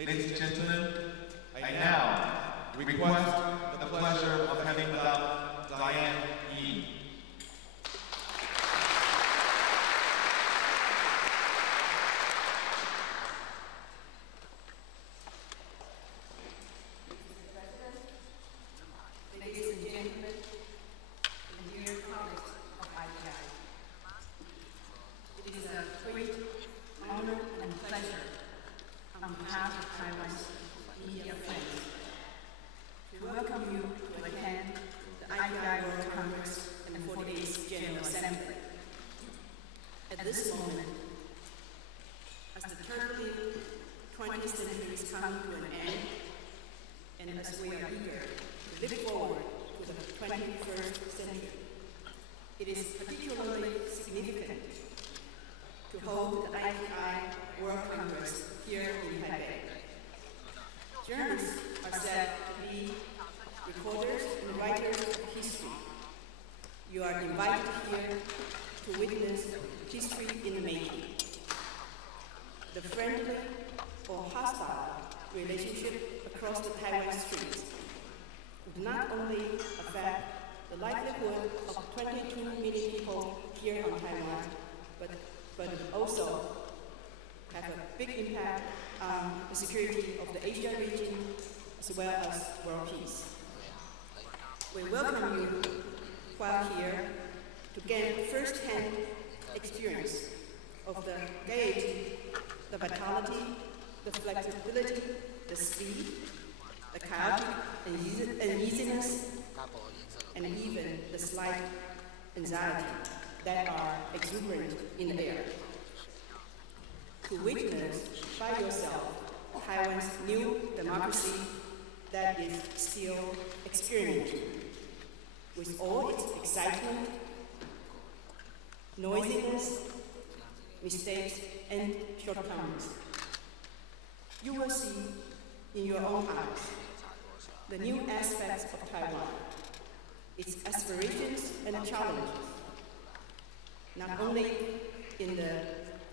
Ladies and gentlemen, I now request the pleasure of having Madame Diane Yi. Ladies and gentlemen, and dear colleagues of IPI, it is a great honor and pleasure on behalf of Taiwan's media friends to welcome you to attend the IPI World Congress and the 48th General Assembly. At this moment, as the turbulent 20th century is coming to an end, and as we are eager to look forward to the 21st century, it is particularly significant to hold the IPI World Congress here in Taipei. Journalists are said to be recorders and writers of history. You are invited here to witness history in the making. The friendly or hostile relationship across the Taiwan streets would not only affect the livelihood of 22 million people here on Taiwan, but also have a big impact on the security of the Asia region as well as world peace. We welcome you while here to gain first-hand experience of the gaiety, the vitality, the flexibility, the speed, the chaotic uneasiness, and even the slight anxiety that are exuberant in the air. To witness by yourself Taiwan's new democracy that is still experimenting with all its excitement, noisiness, mistakes, and shortcomings. You will see in your own eyes the new aspects of Taiwan, its aspirations and challenges, not only in the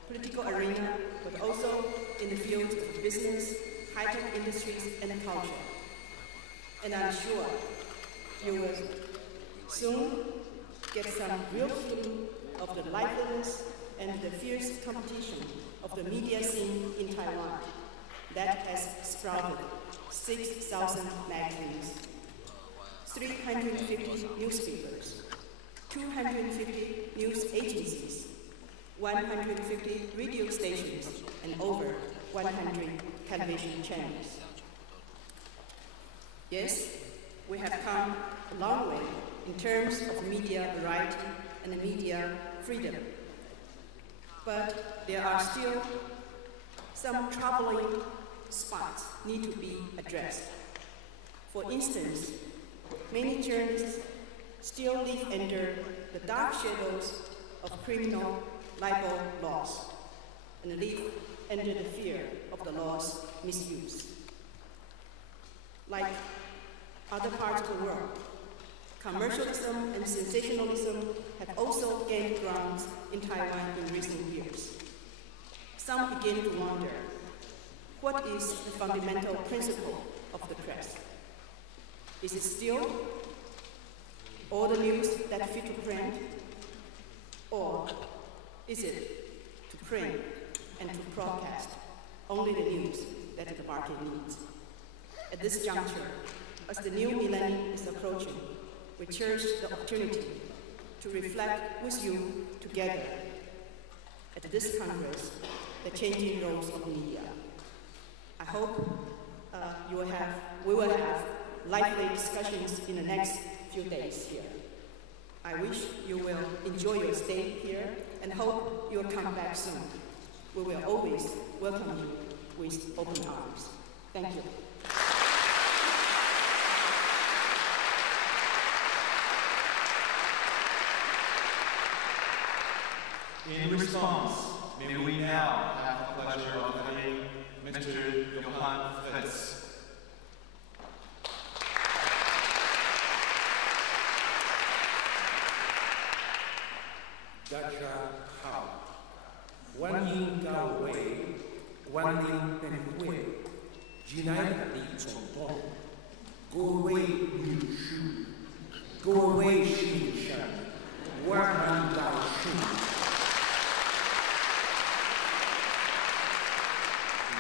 political arena, but also in the fields of business, high-tech industries, and culture. And I'm sure you will soon get some real feeling of the liveliness and the fierce competition of the media scene in Taiwan that has sprouted 6,000 magazines, 350 newspapers, 250 news agencies, 150 radio stations, and over 100 television channels. Yes, we have come a long way in terms of media variety and media freedom. But there are still some troubling spots need to be addressed. For instance, many journalists still live under the dark shadows of criminal libel laws and live under the fear of the law's misuse. Like other parts of the world, commercialism and sensationalism have also gained ground in Taiwan in recent years. Some begin to wonder, what is the fundamental principle of the press? Is it still all the news that fit to print? Or is it to print and to broadcast only the news that the market needs? At this juncture, as the new millennium is approaching, we cherish the opportunity to reflect with you together at this Congress the changing roles of media. I hope we will have lively discussions in the next few days here. I wish you will enjoy your stay here and hope you will come back soon. We will always welcome you with open arms. Thank you. In response, may we now have the pleasure of having Mr. Johann Fritz. 大家好，欢迎各位光临本会。济南的总统，各位女士，各位先生，我很高兴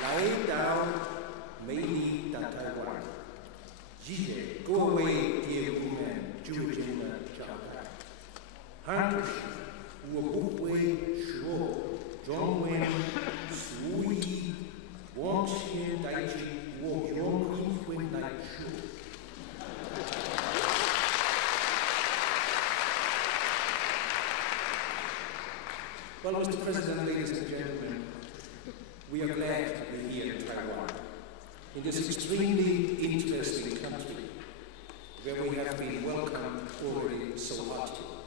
来到美丽的台湾。谢谢各位铁路们就近的招待。很可惜，我不会说中文，所以往前代替我用英文来说。Well, Mr. President, ladies and gentlemen, we are glad to be here in Taiwan, in this extremely interesting country, where we have been welcomed already so heartily.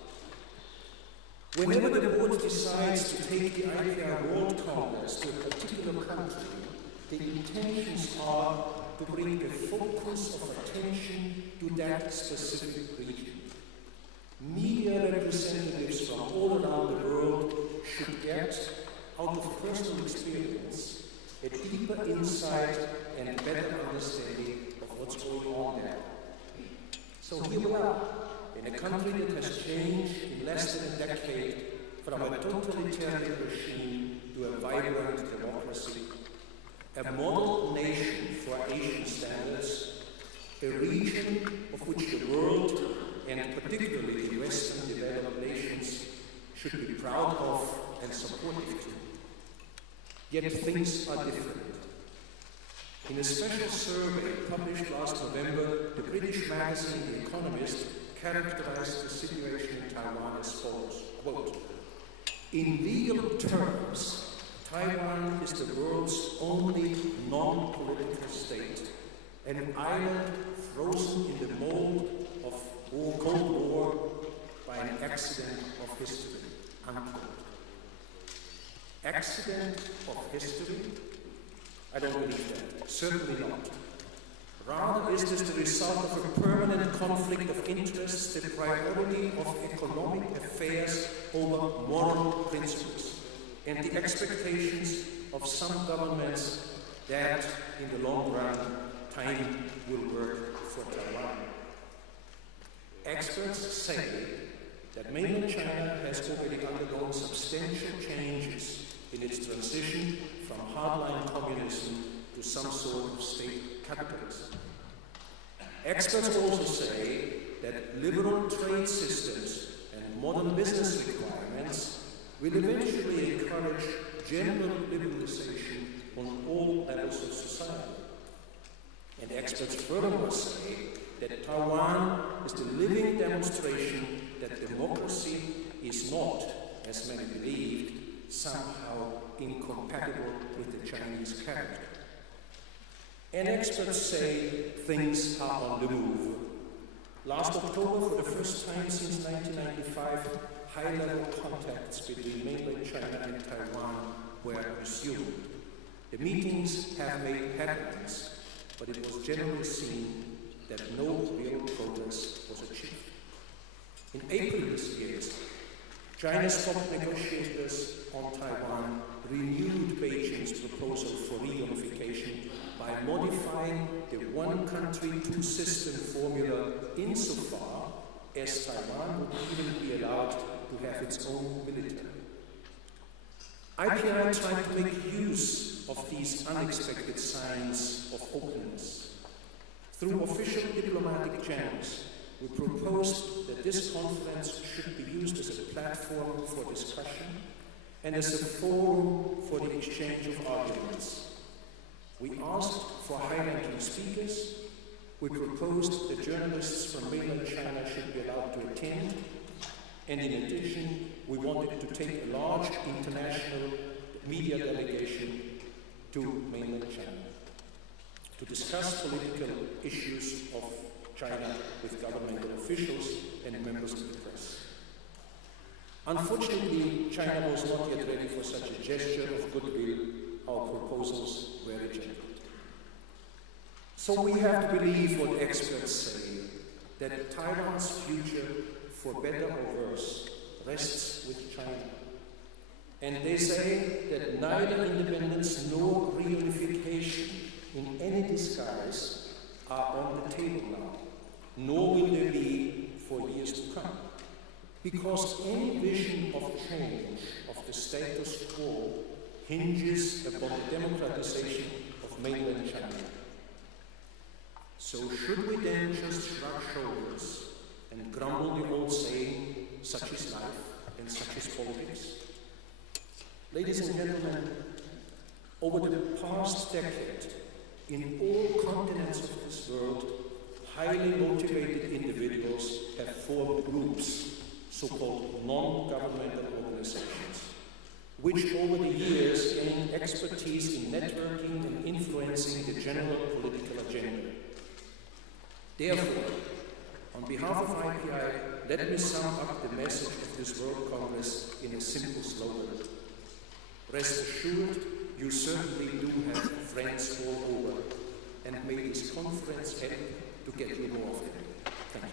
Whenever the board decides to take the IPI World Congress to a particular country, the intentions are to bring the focus of attention to that specific region. Media representatives from all around the world should get, out of personal experience, a deeper insight and better understanding of what's going on there. So here we are, in a country that has changed in less than a decade from a totalitarian regime to a vibrant democracy, a model nation for Asian standards, a region of which the world, and particularly the Western developed nations, should be proud of and supportive to. Yet things are different. In a special survey published last November, the British magazine The Economist characterized the situation in Taiwan as follows, quote, "In legal terms, Taiwan is the world's only non-political state, an island frozen in the mold of Cold War by an accident of history," unquote. Accident of history? I don't believe that. Certainly not. Rather, is this the result of a permanent conflict of interests, the priority of economic affairs over moral principles, and the expectations of some governments that, in the long run, time will work for Taiwan? Experts say that mainland China has already undergone substantial changes in its transition from hardline communism to some sort of state capitalism. Experts also say that liberal trade systems and modern business requirements will eventually encourage general liberalization on all levels of society. And experts furthermore say that Taiwan is the living demonstration that democracy is not, as many believed, somehow incompatible with the Chinese character. And experts say things are on the move. Last October, for the first time since 1995, high-level contacts between mainland China and Taiwan were resumed. The meetings have made headlines, but it was generally seen that no real progress was achieved. In April this year, China's top negotiators on Taiwan renewed Beijing's proposal for reunification by modifying the one-country, two-system formula insofar as Taiwan would even be allowed to have its own military. IPI tried to make use of these unexpected signs of openness. Through official diplomatic channels, we proposed that this conference should be used as a platform for discussion and as a forum for the exchange of arguments. We asked for high-ranking speakers. We proposed that journalists from mainland China should be allowed to attend. And in addition, we wanted to take a large international media delegation to mainland China to discuss political issues of China with governmental officials and members of the press. Unfortunately, China was not yet ready for such a gesture of goodwill. Our proposals were rejected. So we have to believe what experts say, that Taiwan's future, for better or worse, rests with China. And they say that neither independence nor reunification in any disguise are on the table now, nor will they be for years to come. Because any vision of change of the status quo hinges upon the democratization of mainland China. So should we then just shrug shoulders and grumble the old saying, such is life and such is politics? Ladies and gentlemen, over the past decade, in all continents of this world, highly motivated individuals have formed groups, so-called non-governmental organizations, which over the years gained expertise in networking and influencing the general political agenda. Therefore, on behalf of IPI, let me sum up the message of this World Congress in a simple slogan. Rest assured, you certainly do have friends all over, and may this conference help to get you more of them. Thank you.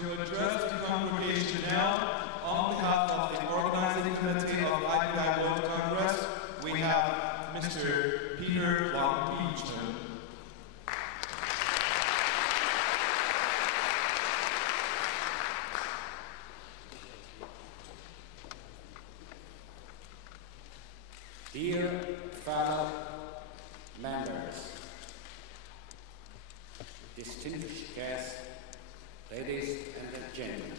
To address the congregation now, on behalf of the organizing committee of IPI World Congress, we have Mr. Peter Wang Yichun. Dear fellow members, distinguished guests, ladies and gentlemen,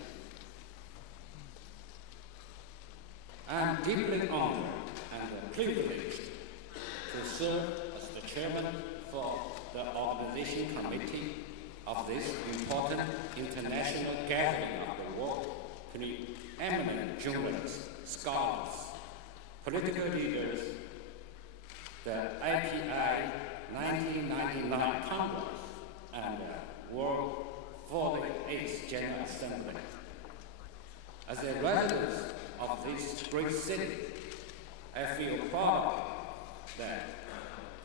I am deeply honored and privileged to serve as the chairman for the organization committee of this important international gathering of the world eminent journalists, scholars, political leaders, the IPI 1999 Congress, and the World 48th General Assembly. As a resident of this great city, I feel proud that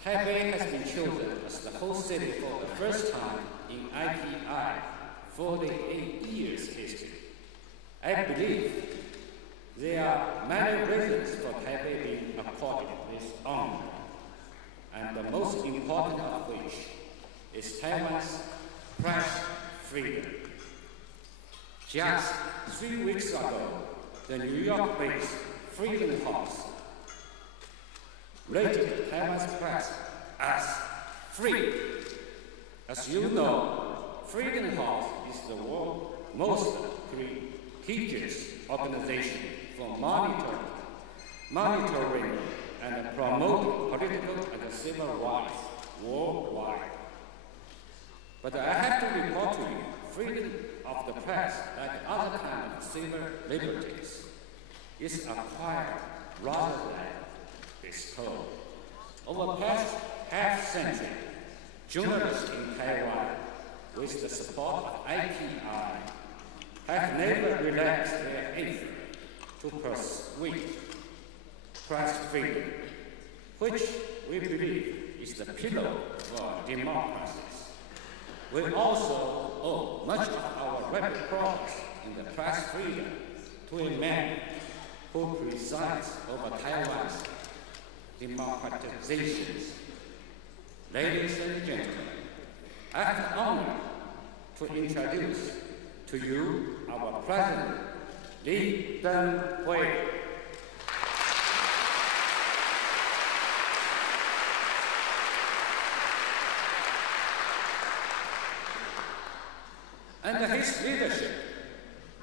Taipei has been chosen as the host city for the first time in IPI 48 years history. I believe there are many reasons for Taipei being accorded this honor, and the most important of which is Taiwan's press freedom. Just 3 weeks ago, the New York-based Freedom House rated Taiwan's press as free. As you know, Freedom House is the world's most prestigious organization for monitoring and promoting political and civil rights worldwide. But I have to report to you, freedom of the press, like other kinds of civil liberties, is acquired rather than bestowed. Over the past half-century, journalists in Taiwan, with the support of IPI, have never relaxed their effort to persuade press freedom, which we believe is the pillar for democracies. We also owe much of our rapid progress in the press freedom to a man who presides over Taiwan's democratizations. Ladies and gentlemen, I have the honor to introduce to you our President, Li Denghui. Under his leadership,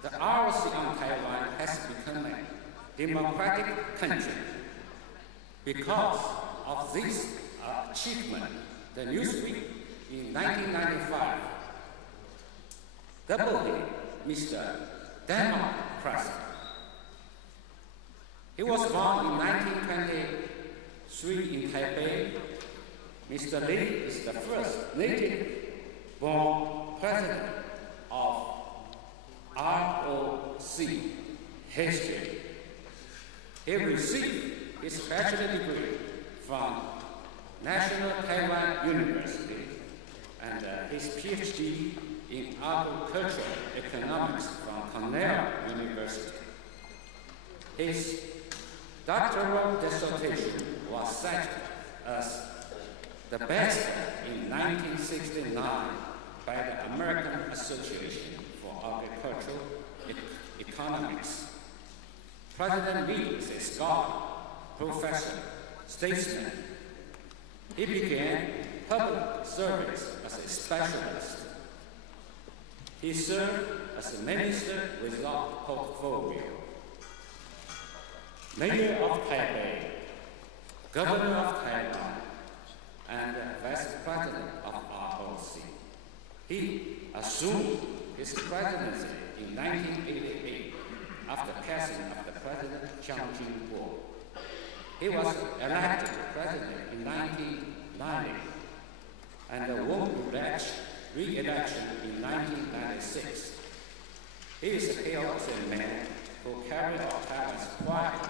the ROC on Taiwan has become a democratic country. Because of this achievement, the Newsweek in 1995 dubbed him Mr. Democracy. He was born in 1923 in Taipei. Mr. Li is the first native-born president of ROC history. He received his bachelor degree from National Taiwan University and his PhD in agricultural economics from Cornell University. His doctoral dissertation was cited as the best in 1969 by the American Association for Agricultural Economics. President Lee is a scholar, professor, statesman. He began public service as a specialist. He served as a minister without portfolio, mayor of Taipei, governor of Taiwan, and vice president of ROC. He assumed his presidency in 1988 after passing of the President Chiang Ching-kuo. He was elected president in 1990 and won re-election in 1996. He is hailed as a man who carried out Taiwan's quiet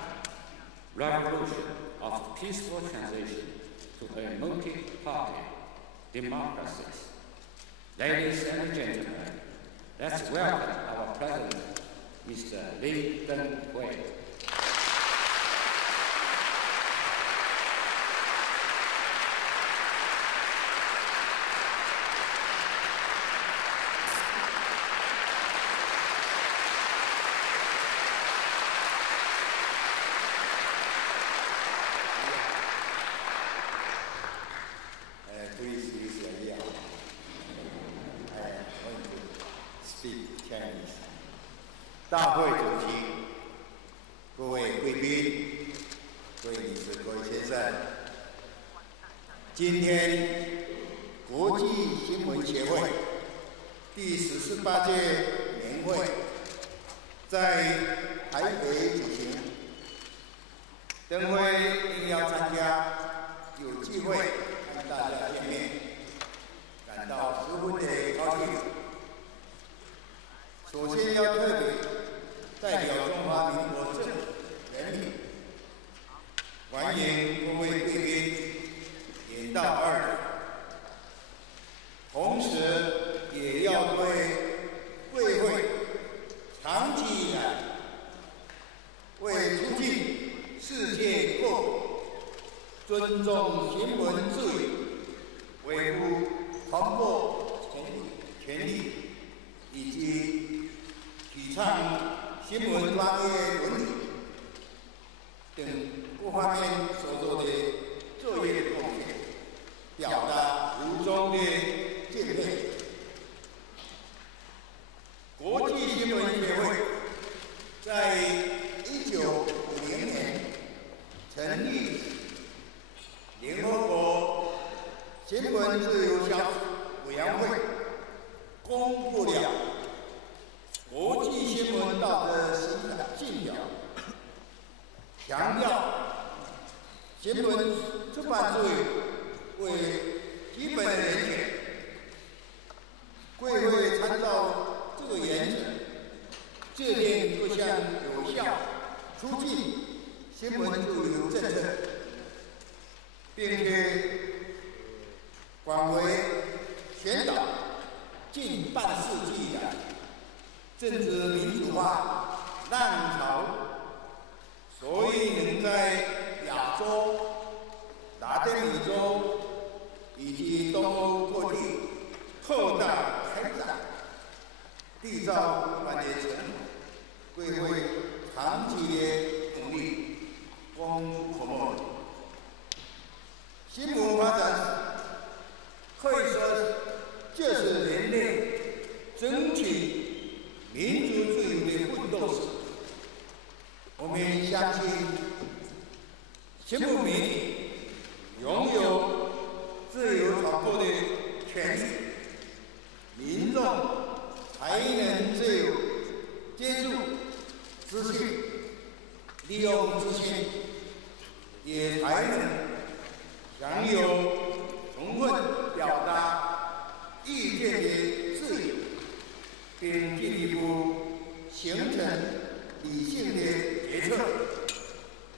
revolution of peaceful transition to a multi-party democracy. Ladies and gentlemen, let's welcome our President, Mr. Lee Teng-hui.大会主席、各位贵宾、各位女士、各位先生，今天国际新闻协会第48届年会在台北举行，灯辉应邀参加，有机会跟大家见面，感到十分的高兴。首先要特别代表中华民国政府人民，欢迎各位贵宾远道而来，同时也要对贵会长期以来为促进世界各国尊重新闻自由、维护传播权利以及提倡新闻专业伦理等各方面所做的作业贡献，表达由衷的敬佩。国际新闻协会在1950年成立联合国新闻自由小组委员会，公布了国际新闻道德信条，强调新闻出版自由为基本人权。贵会参照这个原则，制定各项有效促进新闻自由政策，并且广为宣导近半世纪以来政治民主化浪潮，所以能在亚洲、拉丁美洲以及东欧各地扩大开展，缔造不凡的成果。贵会长期的努力，功不可没。新闻发展史可以说这是人类争取民主自由的奋斗史。我们相信，新闻媒体拥有自由传播的权利，民众才能自由接触资讯，利用资讯，也才能享有充分表达意见的自由，并进一步形成理性的决策，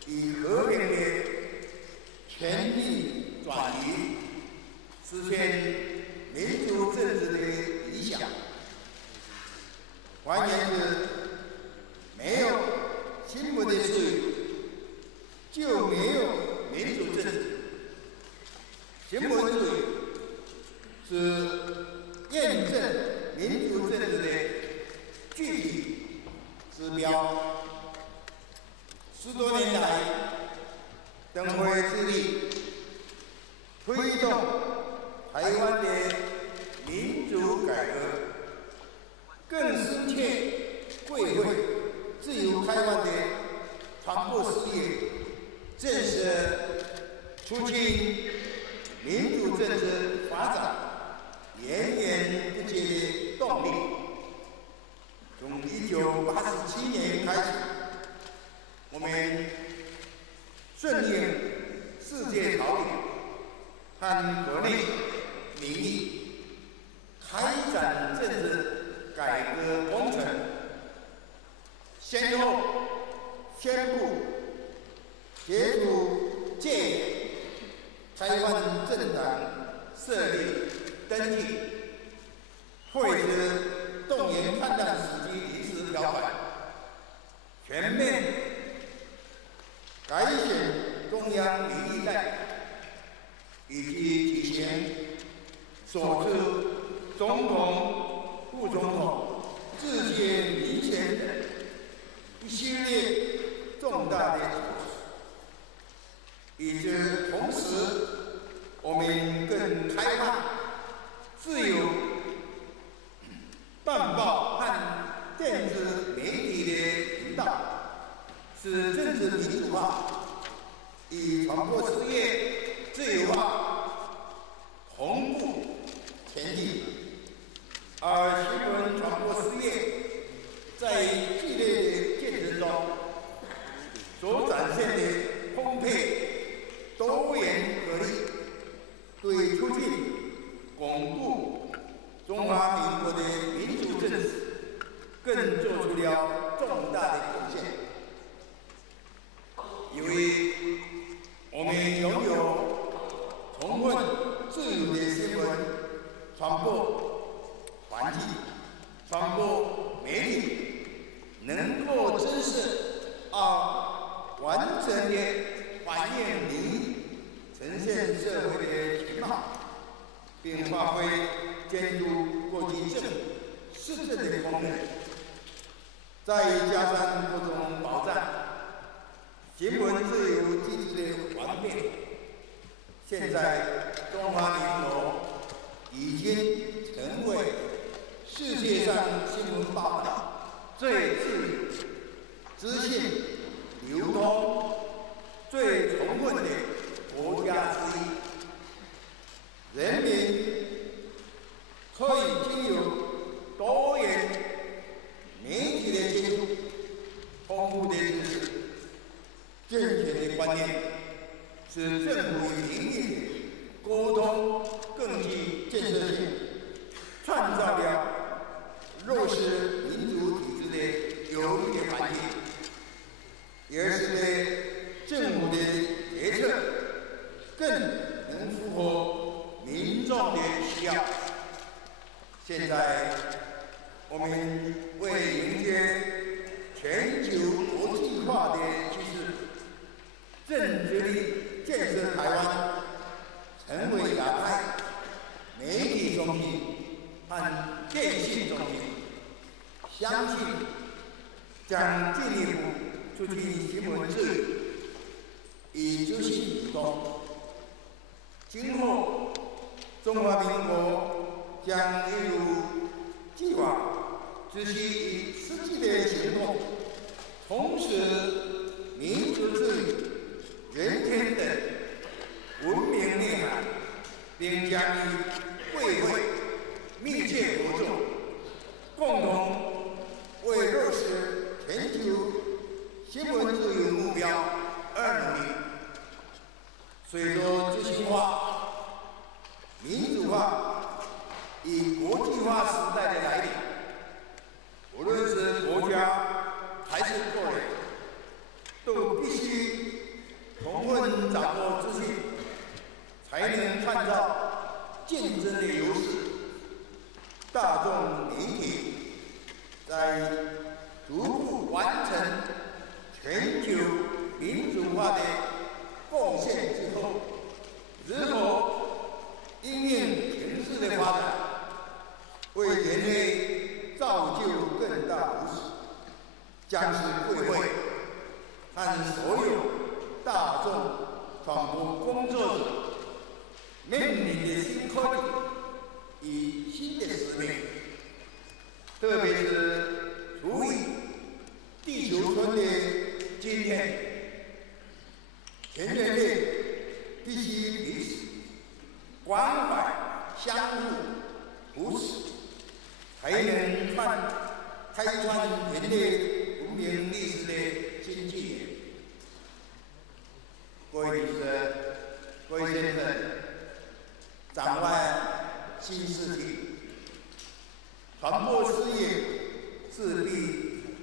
以和平的权力转移，实现民主政治的理想。换言之，传播事业正是促进民主政治发展源源不绝的动力。从1987年开始，我们顺应世界潮流和国内民意，开展政治改革工程，先后宣布协助建台湾政党设立登记，或是动员叛乱时期临时条款，全面改选中央民意代表，以及举行首次总统、副总统直接民选等一系列重大的措施，以及同时，我们更开放、自由办报和电子媒体的频道，使政治民主化与传播事业自由化同步前进。而新闻传播事业在剧烈的竞争中所展现的丰沛、多元合力，对促进、巩固中华民国的民主政治更做出了重大的贡献。因为我们拥有充分自由的新闻传播环境、传播媒体，能够真实而完整的反映民意，呈现社会的情况，并发挥监督国际政府施政的功能。再加上各种保障新闻自由机制的完备，现在中华民国已经成为世界上新闻报道最自由、资讯流通最充分的国家之一。人民可以经由多元媒体的接触，丰富的知识、正确的观念，使政府与民意沟通更具建设性，创造了落实民主体制的有利的环境，也使得政府的决策更能符合民众的需要。现在，我们为迎接全球国际化的趋势，正致力建设台湾成为亚太媒体中心和电信中心，相信将进一步促进新闻自由与资讯流通。今后，中华民国将一如既往，执行以实际的行动，同时民主自由、人权等文明内涵，并将与会密切合作，共同为落实全球新闻自由目标而努力。随着资讯化、民主化与国际化时代的来临，无论是国家还是个人，都必须充分掌握资讯，才能创造竞争的优势。大众媒体在逐步完成全球民主化的贡献之后，日后因应形势的发展，为人类造就更大福祉，将是贵会和所有大众传播工作者面临的新科技与新的使命。特别是处于地球村的今天，全人类必须彼此关怀、相互扶持，才能开创人类文明历史的新纪元。各位女士、各位先生，展望新世纪，传播事业势必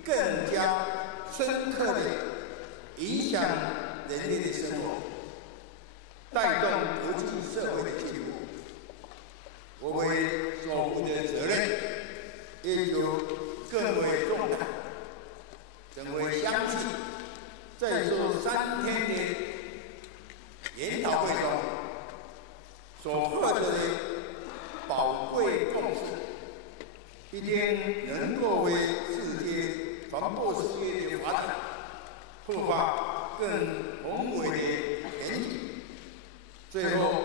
更加深刻地影响人类的生活，带动国际社会的进步。我为所负的责任也就更为重大。更为相信，在这3天的研讨会中所获得的宝贵共识，一定能够为世界传播事业的发展拓发更宏伟的前景。最后，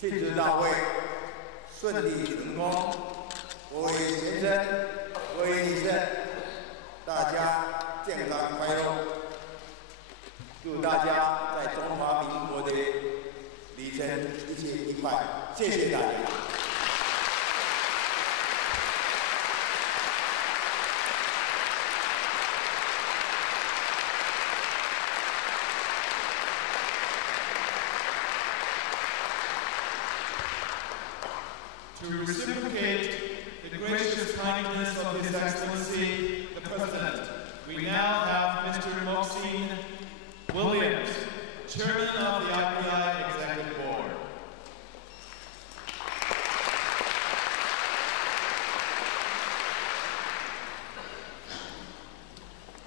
祝祝大会顺利成功，各位先生、各位女士，大家健康快乐。祝大家在中华民国的旅程一切愉快，谢谢大家。To reciprocate the gracious kindness of His Excellency, the President, we now have Mr. Maxine Williams, Chairman of the IPI Executive Board.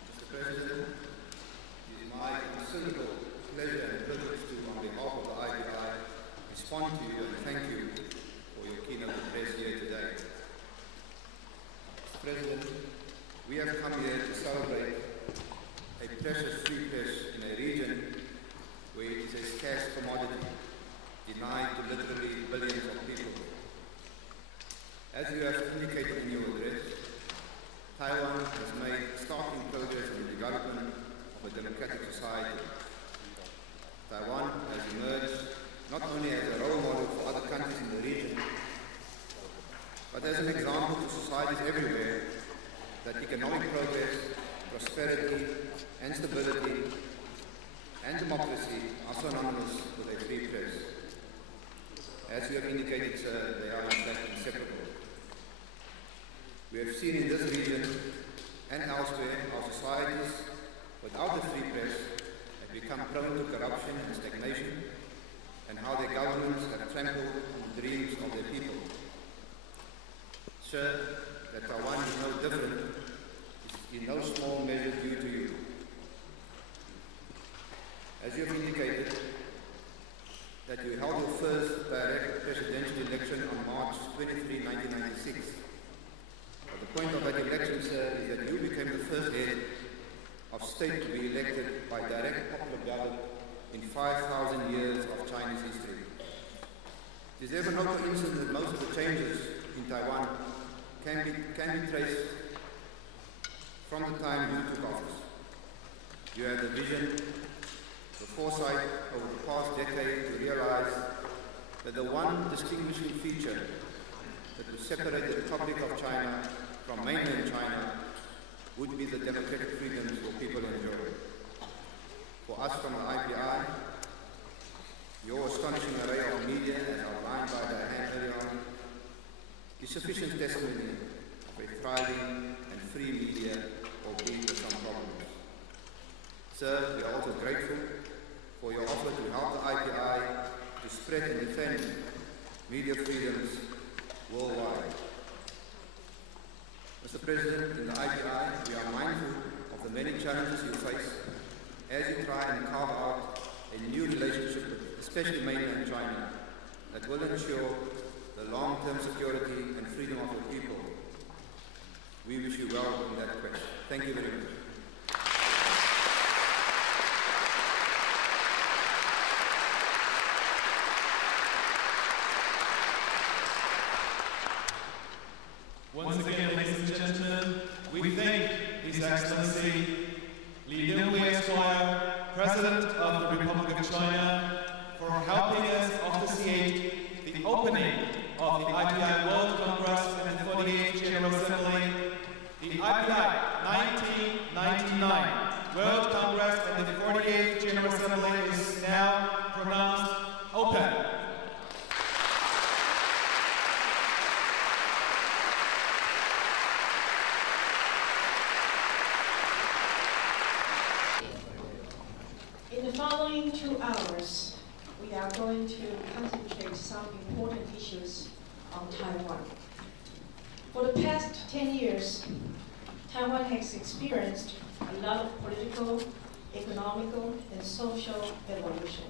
Mr. President, it is my considerable pleasure and privilege to, on behalf of the IPI, respond to you and thank you for your keynote address here today. Mr. President, we have come here to celebrate a precious free press in a region where it is a scarce commodity, denied to literally billions of people. As you have indicated in your address, Taiwan has made startling progress in the development of a democratic society. Taiwan has emerged not only as a role model for other countries in the region, but as an example to societies everywhere that economic progress, prosperity, and stability, and democracy are synonymous with a free press. As you have indicated, sir, they are in fact inseparable. We have seen in this region and elsewhere how societies without a free press have become prone to corruption and stagnation, and how their governments have trampled on the dreams of their people. Sir, that Taiwan is no different is in no small measure due to you. As you have indicated, that you held your first direct presidential election on March 23, 1996. But the point of that election, sir, is that you became the first head of state to be elected by direct popular ballot in 5,000 years of Chinese history. It is therefore no coincidence that most of the changes in Taiwan can be traced from the time you took office. You had the vision, the foresight over the past decade to realize that the one distinguishing feature that would separate the Republic of China from mainland China would be the democratic freedoms your people enjoy. For us from the IPI, your astonishing array of media, as outlined by Diane earlier on, is sufficient testimony of a thriving and free media, albeit with some problems. Sir, we are also grateful for your offer to help the IPI to spread and defend media freedoms worldwide. Mr. President, in the IPI, we are mindful of the many challenges you face as you try and carve out a new relationship with especially mainland China that will ensure the long-term security and freedom of your people. We wish you well in that quest. Thank you very much. Once again, ladies and gentlemen, we thank His Excellency Li Denghui Esquire, President of past 10 years, Taiwan has experienced a lot of political, economical, and social evolution.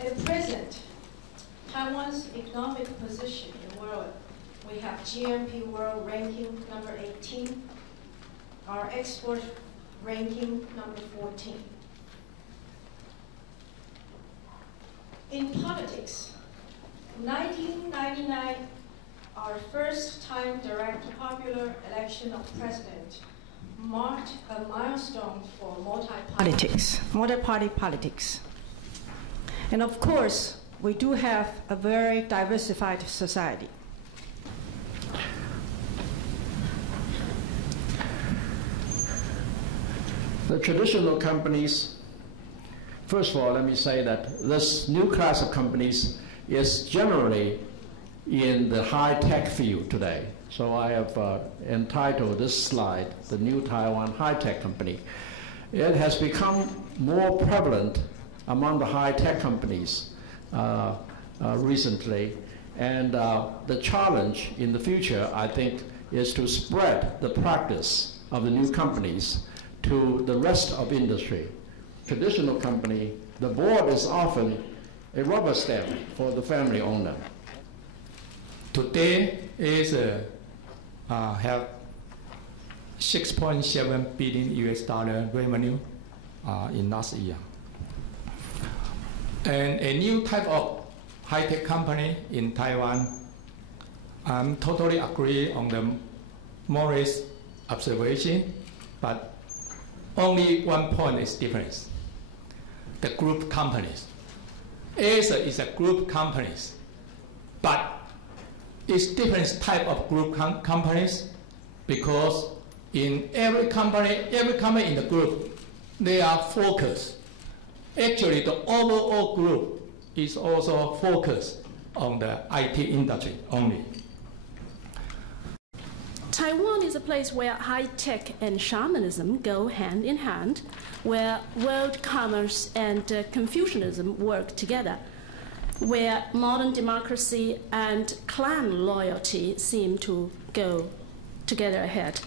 At present, Taiwan's economic position in the world, we have GNP World Ranking number 18, our export ranking number 14. In politics, 1999, our first time direct popular election of president, marked a milestone for multi-party politics. And of course, we do have a very diversified society. The traditional companies, first of all, let me say that this new class of companies is generally in the high-tech field today. So I have entitled this slide, the New Taiwan High-Tech Company. It has become more prevalent among the high-tech companies recently. And the challenge in the future, I think, is to spread the practice of the new companies to the rest of industry. Traditional company, the board is often a rubber stamp for the family owner. Today is have 6.7 billion US dollar revenue in last year. And a new type of high-tech company in Taiwan, I'm totally agree on the Morris observation, but only one point is difference. The group companies. Acer is a group companies, but it's different type of group companies because in every company in the group, they are focused. Actually, the overall group is also focused on the IT industry only. Taiwan is a place where high-tech and shamanism go hand in hand, where world commerce and Confucianism work together, where modern democracy and clan loyalty seem to go together ahead.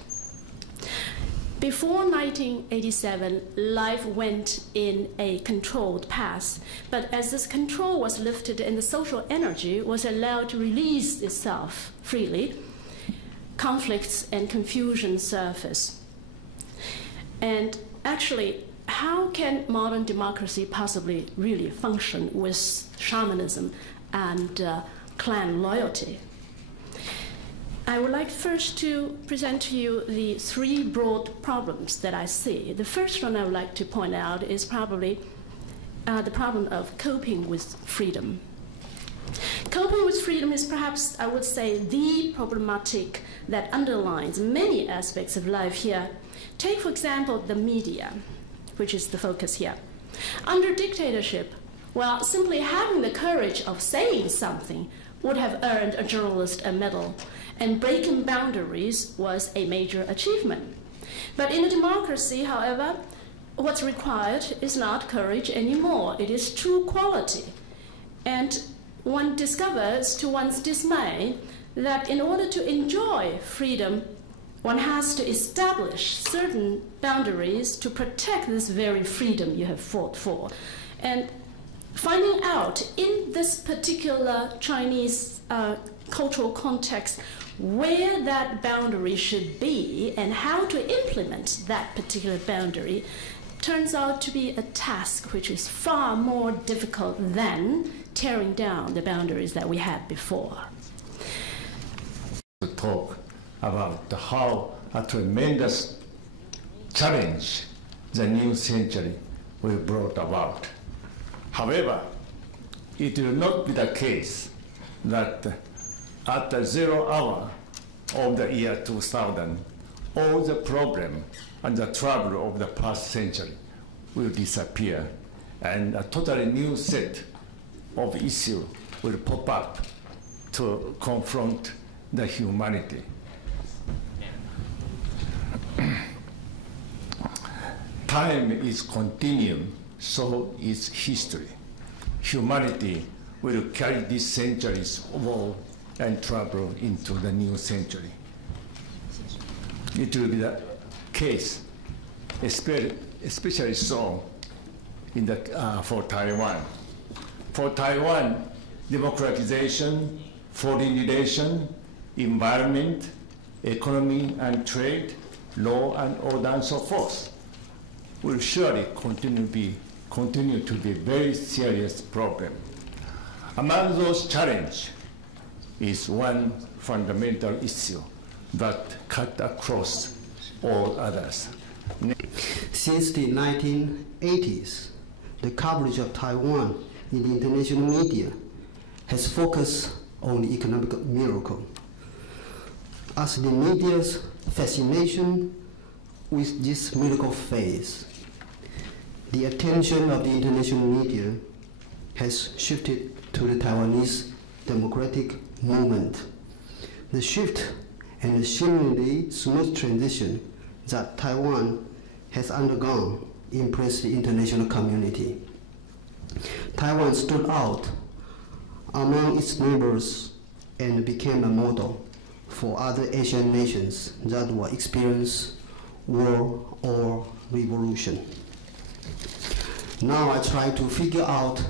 Before 1987, life went in a controlled path, but as this control was lifted and the social energy was allowed to release itself freely, conflicts and confusion surface. And actually, how can modern democracy possibly really function with shamanism and clan loyalty? I would like first to present to you the three broad problems that I see. The first one I would like to point out is probably the problem of coping with freedom. Coping with freedom is perhaps, I would say, the problematic that underlines many aspects of life here. Take, for example, the media, which is the focus here. Under dictatorship, well, simply having the courage of saying something would have earned a journalist a medal, and breaking boundaries was a major achievement. But in a democracy, however, what's required is not courage anymore. It is true quality. And one discovers, to one's dismay, that in order to enjoy freedom, one has to establish certain boundaries to protect this very freedom you have fought for. And finding out in this particular Chinese cultural context where that boundary should be and how to implement that particular boundary turns out to be a task which is far more difficult than tearing down the boundaries that we had before. To talk about how a tremendous challenge the new century will brought about. However, it will not be the case that at the 0 hour of the year 2000, all the problem and the trouble of the past century will disappear, and a totally new set of issues will pop up to confront the humanity. Time is continuum, so is history. Humanity will carry these centuries of and travel into the new century. It will be the case, especially so in for Taiwan. For Taiwan, democratization, foreign relation, environment, economy and trade, law and order and so forth will surely continue to be a very serious problem. Among those challenges is one fundamental issue that cut across all others. Since the 1980s, the coverage of Taiwan in the international media has focused on the economic miracle. As the media's fascination with this miracle phase, the attention of the international media has shifted to the Taiwanese democratic movement. The shift and the seemingly smooth transition that Taiwan has undergone impressed the international community. Taiwan stood out among its neighbors and became a model for other Asian nations that will experience war or revolution. Now I try to figure out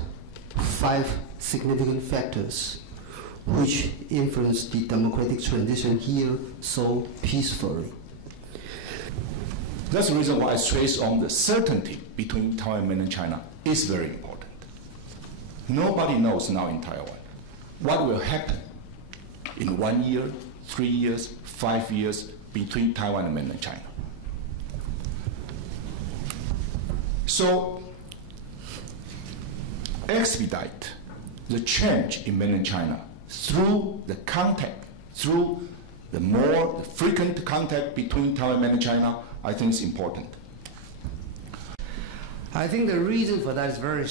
5 significant factors which influenced the democratic transition here so peacefully. That's the reason why I stress on the certainty between Taiwan and China is very important. Nobody knows now in Taiwan what will happen in 1 year, 3 years, 5 years between Taiwan and mainland China. So, expedite the change in mainland China through the contact, through the more frequent contact between Taiwan and mainland China, I think is important. I think the reason for that is very,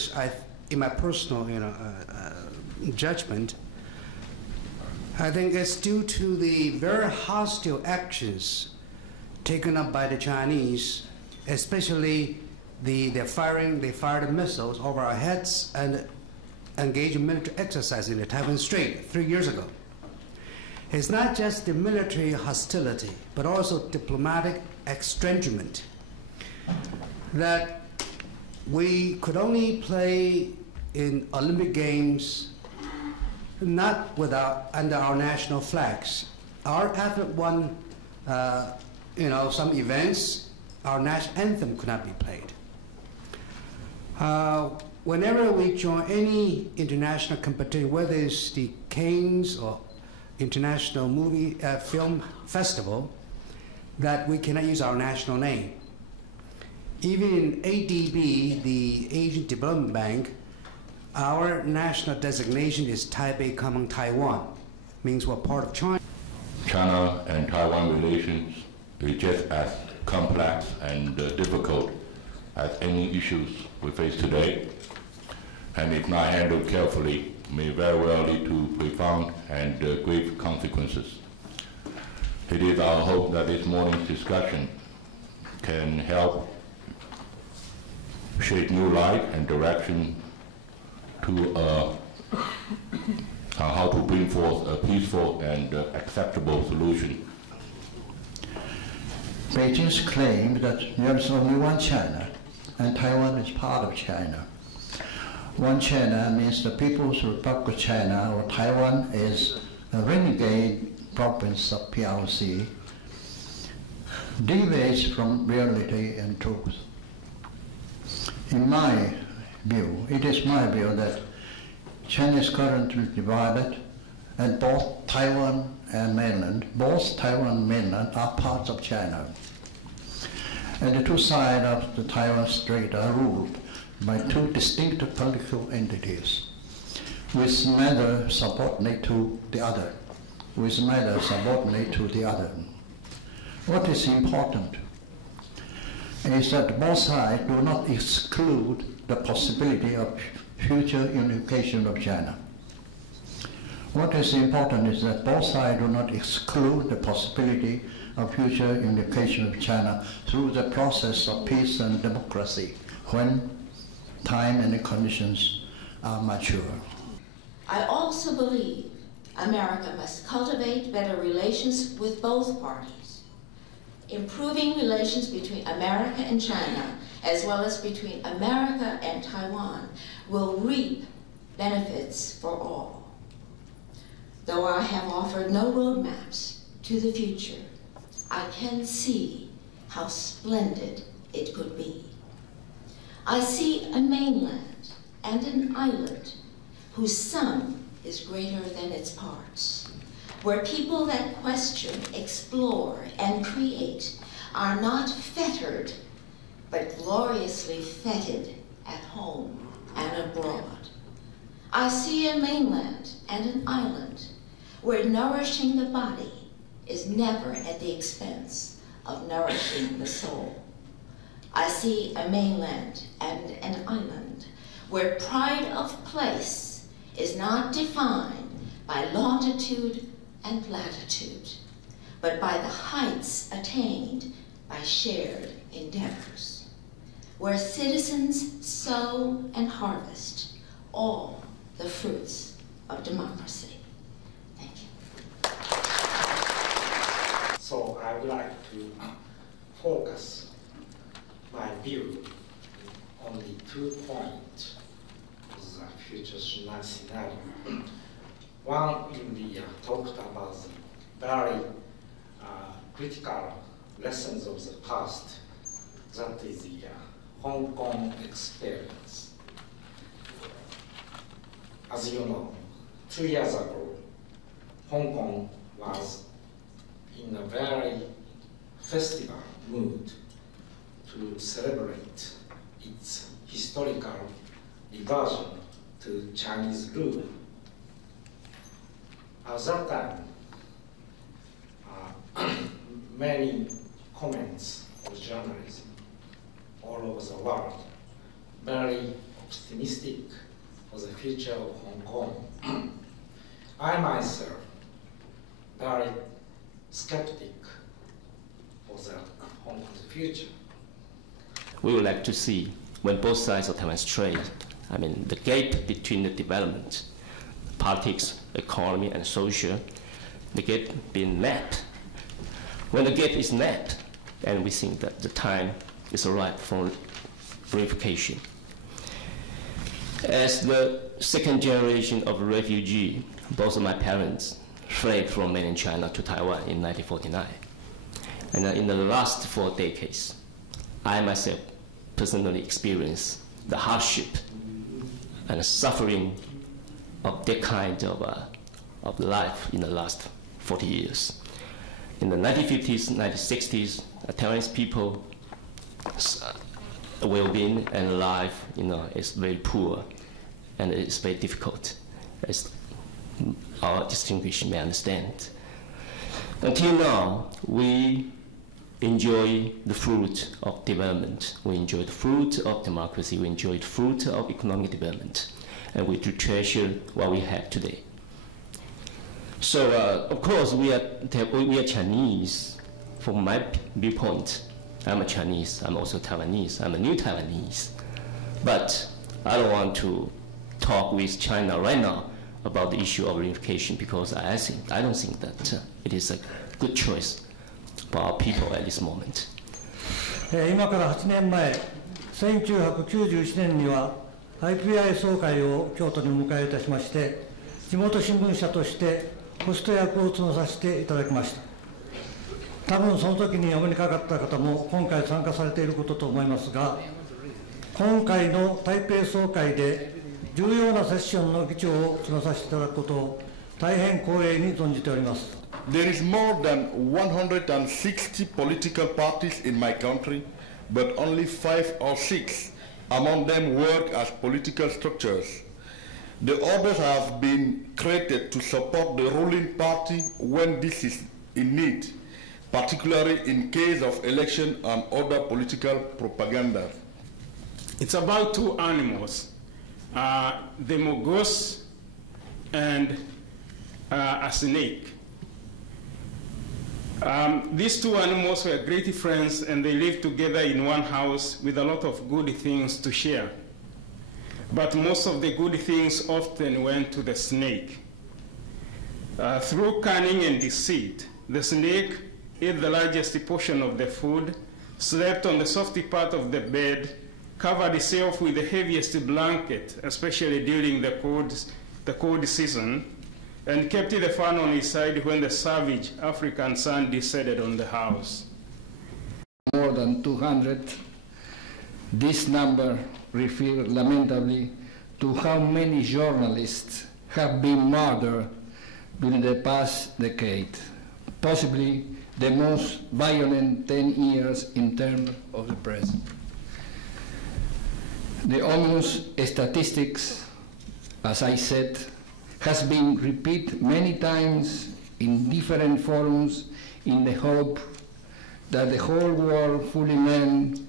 in my personal judgment, I think it's due to the very hostile actions taken up by the Chinese, especially they fired missiles over our heads and engaged in military exercise in the Taiwan Strait 3 years ago. It's not just the military hostility, but also diplomatic estrangement that we could only play in Olympic Games not under our national flags. Our athlete won, some events, our national anthem could not be played. Whenever we join any international competition, whether it's the Cannes or International Film Festival, that we cannot use our national name. Even in ADB, the Asian Development Bank, our national designation is Taipei Common Taiwan, means we're part of China. China and Taiwan relations is just as complex and difficult as any issues we face today, and if not handled carefully, may very well lead to profound and grave consequences. It is our hope that this morning's discussion can help shed new light and direction to how to bring forth a peaceful and acceptable solution. Beijing's claim that there is only one China and Taiwan is part of China. One China means the People's Republic of China, or Taiwan is a renegade province of PRC, deviates from reality and truth. In my view, it is my view that China is currently divided, and both Taiwan and mainland are parts of China. And the two sides of the Taiwan Strait are ruled by two distinct political entities, with neither subordinate to the other. What is important is that both sides do not exclude the possibility of future unification of China. What is important is that both sides do not exclude the possibility of future unification of China through the process of peace and democracy when time and the conditions are mature. I also believe America must cultivate better relations with both parties. Improving relations between America and China, as well as between America and Taiwan, will reap benefits for all. Though I have offered no roadmaps to the future, I can see how splendid it could be. I see a mainland and an island whose sum is greater than its parts, where people that question, explore, and create are not fettered, but gloriously feted at home and abroad. I see a mainland and an island where nourishing the body is never at the expense of nourishing the soul. I see a mainland and an island where pride of place is not defined by longitude and latitude, but by the heights attained by shared endeavors, where citizens sow and harvest all the fruits of democracy. Thank you. So I would like to focus my view on only 2 points of the future scenario. One in the talked about the very critical lessons of the past, that is the Hong Kong experience. As you know, 2 years ago, Hong Kong was in a very festival mood to celebrate its historical reversion to Chinese rule. At that time, many comments of journalism all over the world, very optimistic for the future of Hong Kong. I myself, very skeptic for the Hong Kong's future. We would like to see when both sides of Taiwan trade, the gap between the development, politics, economy, and social, the gap being mapped. When the gap is mapped, and we think that the time is right for reunification. As the second generation of refugee, both of my parents fled from mainland China to Taiwan in 1949. And in the last 4 decades, I myself personally experienced the hardship and the suffering of that kind of life in the last 40 years. In the 1950s, 1960s, Taiwanese people well-being and life, is very poor, and it's very difficult, as our distinguished may understand. Until now, we enjoy the fruit of development. We enjoy the fruit of democracy. We enjoy the fruit of economic development, and we do treasure what we have today. So, of course, we are Chinese. From my viewpoint, I'm a Chinese. I'm also Taiwanese. I'm a new Taiwanese. But I don't want to talk with China right now about the issue of reunification, because I don't think that it is a good choice for our people at this moment. 今から8年前、1991年には IPI 総会を京都にお迎えいたしまして、地元新聞社としてホスト役を務めさせていただきました。多分その時にお目にかかった方も今回参加されていることと思いますが、今回の台北総会で重要なセッションの議長を務めさせていただくことを大変光栄に存じております。There is more than 160 political parties in my country, but only 5 or 6 among them work as political structures. The others have been created to support the ruling party when this is in need, particularly in case of election and other political propaganda. It's about 2 animals, the mongoose and a snake. These 2 animals were great friends, and they lived together in one house with a lot of good things to share. But most of the good things often went to the snake. Through cunning and deceit, the snake ate the largest portion of the food, slept on the softy part of the bed, covered itself with the heaviest blanket, especially during the cold season, and kept the fan on his side when the savage African sun descended on the house. More than 200. This number refers lamentably to how many journalists have been murdered during the past decade, possibly the most violent 10 years in terms of the press. The ominous statistics, as I said, has been repeated many times in different forums in the hope that the whole world fully learn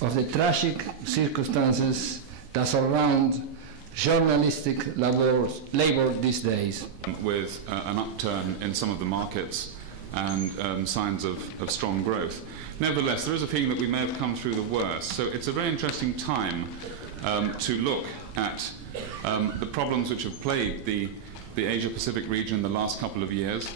of the tragic circumstances that surround journalistic labor these days. With an upturn in some of the markets and signs of strong growth. Nevertheless, there is a feeling that we may have come through the worst. So it's a very interesting time to look at the problems which have plagued the Asia-Pacific region in the last couple of years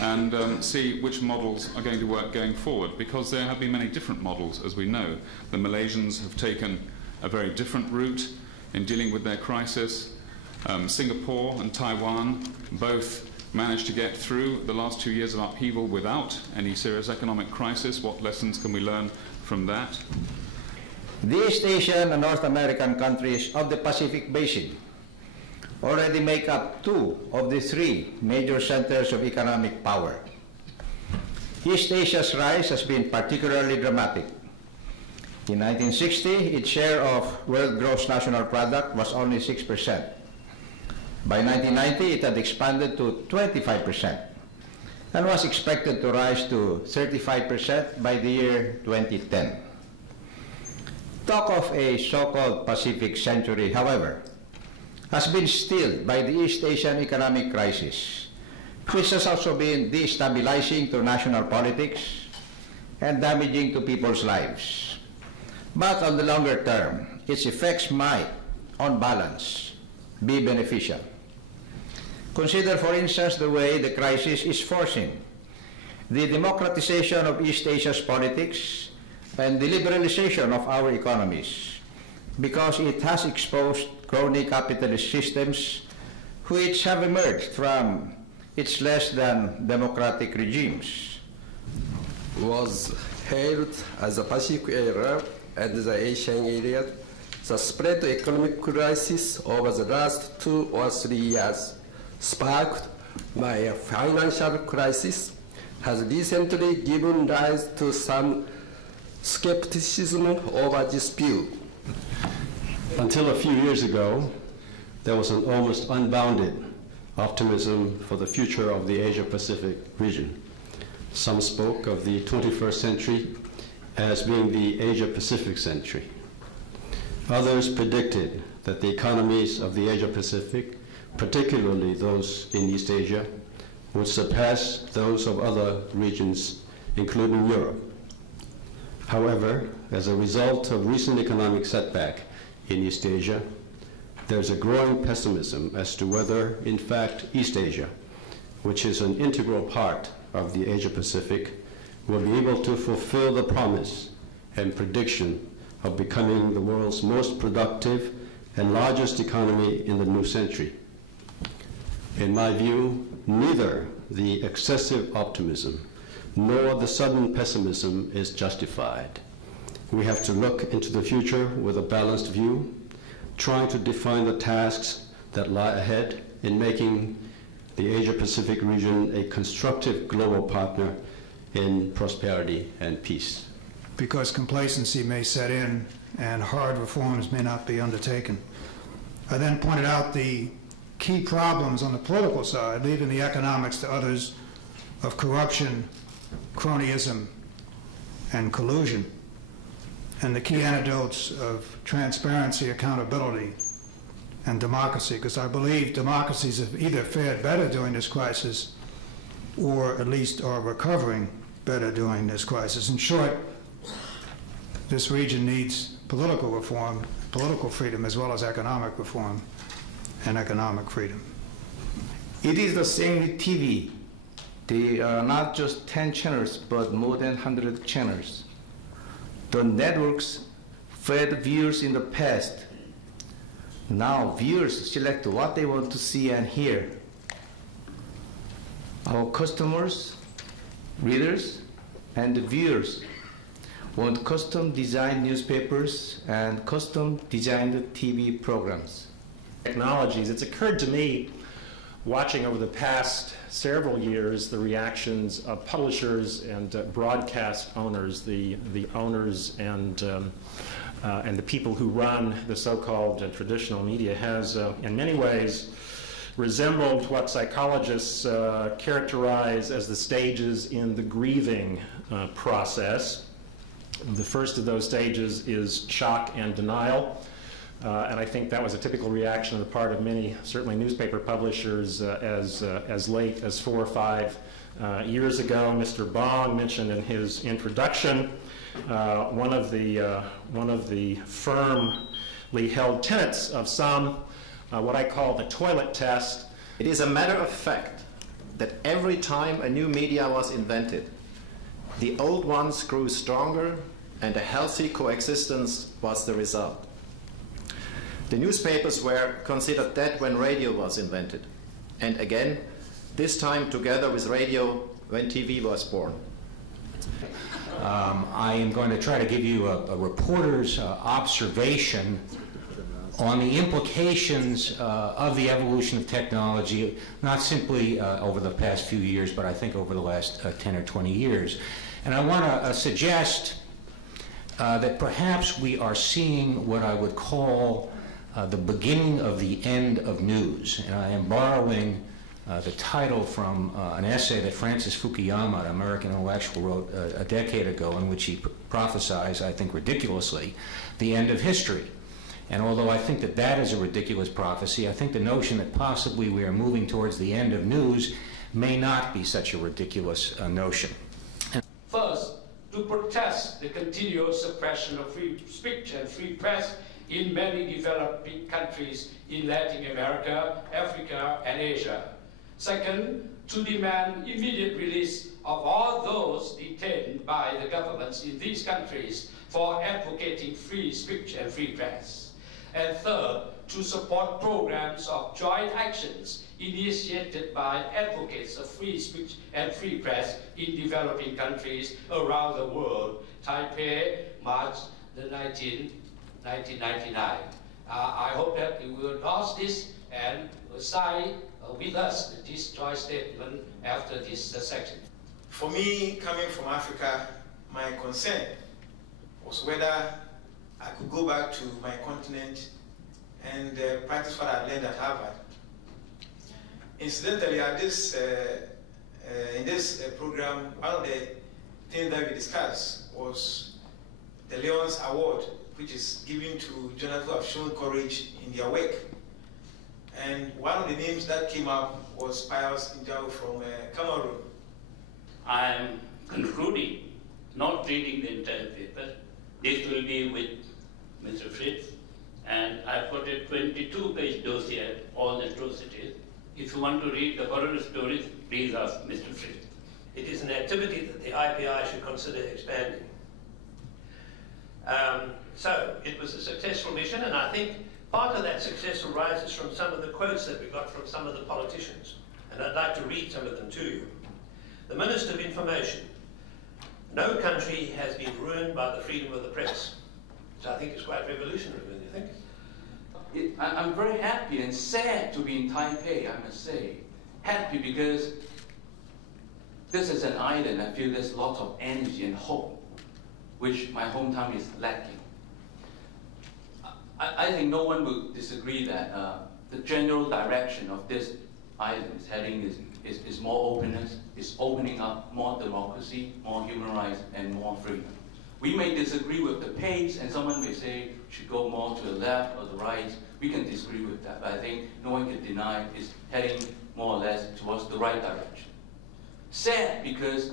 and see which models are going to work going forward, because there have been many different models, as we know. The Malaysians have taken a very different route in dealing with their crisis. Singapore and Taiwan both managed to get through the last 2 years of upheaval without any serious economic crisis. What lessons can we learn from that? The East Asian and North American countries of the Pacific Basin already make up 2 of the 3 major centers of economic power. East Asia's rise has been particularly dramatic. In 1960, its share of world gross national product was only 6%. By 1990, it had expanded to 25% and was expected to rise to 35% by the year 2010. Talk of a so-called Pacific century, however, has been stilled by the East Asian economic crisis, which has also been destabilizing to national politics and damaging to people's lives. But on the longer term, its effects might, on balance, be beneficial. Consider, for instance, the way the crisis is forcing the democratization of East Asia's politics and the liberalization of our economies, because it has exposed crony capitalist systems which have emerged from its less than democratic regimes. Was hailed as a Pacific era and the Asian area, the spread of economic crisis over the last 2 or 3 years, sparked by a financial crisis, has recently given rise to some skepticism over this view. Until a few years ago, there was an almost unbounded optimism for the future of the Asia-Pacific region. Some spoke of the 21st century as being the Asia-Pacific century. Others predicted that the economies of the Asia-Pacific, particularly those in East Asia, would surpass those of other regions, including Europe. However, as a result of recent economic setback in East Asia, there's a growing pessimism as to whether, in fact, East Asia, which is an integral part of the Asia-Pacific, will be able to fulfill the promise and prediction of becoming the world's most productive and largest economy in the new century. In my view, neither the excessive optimism nor the sudden pessimism is justified. We have to look into the future with a balanced view, trying to define the tasks that lie ahead in making the Asia-Pacific region a constructive global partner in prosperity and peace. Because complacency may set in and hard reforms may not be undertaken. I then pointed out the key problems on the political side, leaving the economics to others, of corruption, cronyism, and collusion, and the key antidotes of transparency, accountability, and democracy, because I believe democracies have either fared better during this crisis or at least are recovering better during this crisis. In short, this region needs political reform, political freedom, as well as economic reform and economic freedom. It is the same with TV. They are not just 10 channels, but more than 100 channels. The networks fed viewers in the past. Now viewers select what they want to see and hear. Our customers, readers, and viewers want custom designed newspapers and custom designed TV programs. Technologies, it's occurred to me, watching over the past several years the reactions of publishers and broadcast owners, the owners and the people who run the so-called traditional media, has in many ways resembled what psychologists characterize as the stages in the grieving process. The first of those stages is shock and denial. And I think that was a typical reaction on the part of many, certainly newspaper publishers, as late as 4 or 5 years ago. Mr. Bong mentioned in his introduction one of the firmly held tenets of some, what I call the toilet test. It is a matter of fact that every time a new media was invented, the old ones grew stronger and a healthy coexistence was the result. The newspapers were considered dead when radio was invented. And again, this time together with radio when TV was born. I am going to try to give you a reporter's observation on the implications of the evolution of technology, not simply over the past few years, but I think over the last 10 or 20 years. And I want to suggest that perhaps we are seeing what I would call the beginning of the end of news. And I am borrowing the title from an essay that Francis Fukuyama, an American intellectual, wrote a decade ago, in which he prophesies, I think ridiculously, the end of history. And although I think that that is a ridiculous prophecy, I think the notion that possibly we are moving towards the end of news may not be such a ridiculous notion. First, to protest the continuous suppression of free speech and free press in many developing countries in Latin America, Africa, and Asia. Second, to demand immediate release of all those detained by the governments in these countries for advocating free speech and free press. And third, to support programs of joint actions initiated by advocates of free speech and free press in developing countries around the world. Taipei, March the 19th, 1999. I hope that you will endorse this and sign with us this joint statement after this section. For me, coming from Africa, my concern was whether I could go back to my continent and practice what I learned at Harvard. Incidentally, at this, in this program, one of the things that we discussed was the Leon's Award, which is given to journalists who have shown courage in their work. And one of the names that came up was Pius Njau from Cameroon. I am concluding, not reading the entire paper. This will be with Mr. Fritz, and I've got a 22-page dossier, all the atrocities. If you want to read the horror stories, please ask Mr. Fritz. It is an activity that the IPI should consider expanding. So it was a successful mission, and I think part of that success arises from some of the quotes that we got from some of the politicians, and I'd like to read some of them to you. The Minister of Information: no country has been ruined by the freedom of the press. So I think it's quite revolutionary, don't you think? I'm very happy and sad to be in Taipei, I must say. Happy because this is an island. I feel there's lots of energy and hope, which my hometown is lacking. I think no one will disagree that the general direction of this island is heading is more openness, is opening up more democracy, more human rights, and more freedom. We may disagree with the pace, and someone may say should go more to the left or the right. We can disagree with that, but I think no one can deny it's heading more or less towards the right direction. Sad because,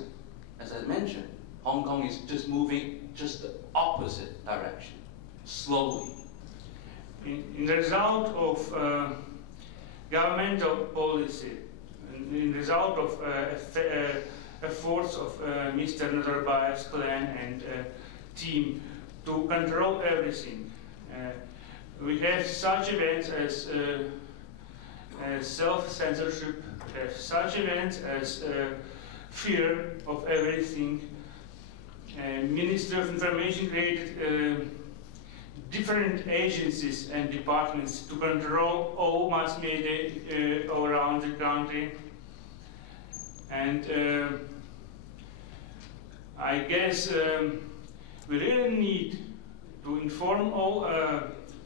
as I mentioned, Hong Kong is just moving just the opposite direction, slowly. In the result of governmental policy in result of efforts of Mr. Nazarbayev's plan and team to control everything. We have such events as self-censorship, we have such events as fear of everything. Ministry of Information created different agencies and departments to control all mass media all around the country. And I guess we really need to inform all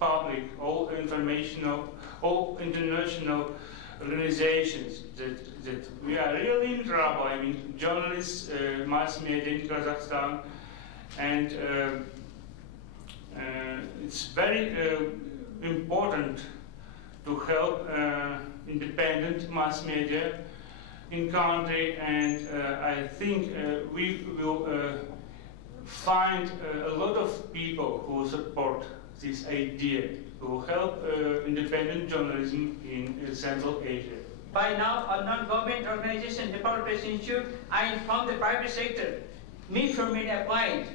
public, all informational, all international organizations that we are really in trouble. I mean, journalists, mass media in Kazakhstan, and it's very important to help independent mass media in country, and I think we will find a lot of people who support this idea, who will help independent journalism in Central Asia. By now, a non-government organization, the Power Press Institute, and from the private sector, need for media applied,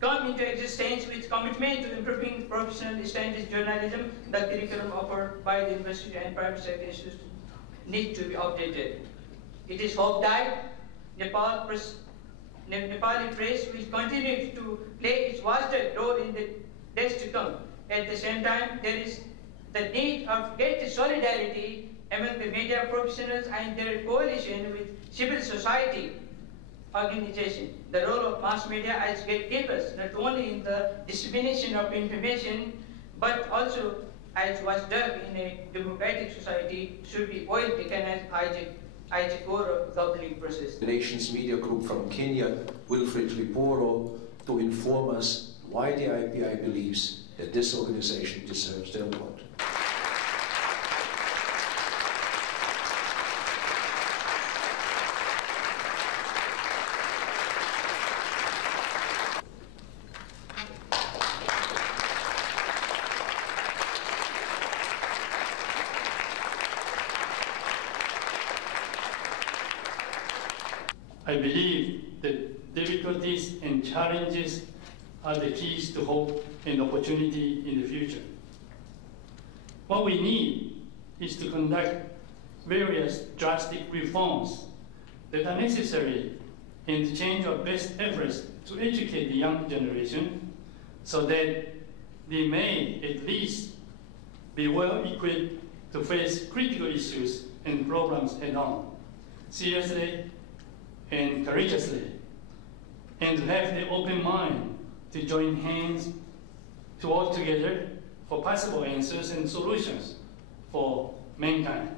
come into existence with commitment to improving professional standards journalism. The curriculum offered by the university and private sector institutes need to be updated. It is hoped that Nepali press will continue to play its vast role in the days to come. At the same time, there is the need of greater solidarity among the media professionals and their coalition with civil society organization. The role of mass media as gatekeepers, not only in the dissemination of information, but also, as was done in a democratic society, should be well taken as a core of governing process. The nation's media group from Kenya, Wilfred Liporo, to inform us why the IPI believes that this organization deserves their award. I believe that difficulties and challenges are the keys to hope and opportunity in the future. What we need is to conduct various drastic reforms that are necessary and to change our best efforts to educate the young generation so that they may at least be well equipped to face critical issues and problems head on, seriously and courageously, and to have the open mind to join hands to work together for possible answers and solutions for mankind.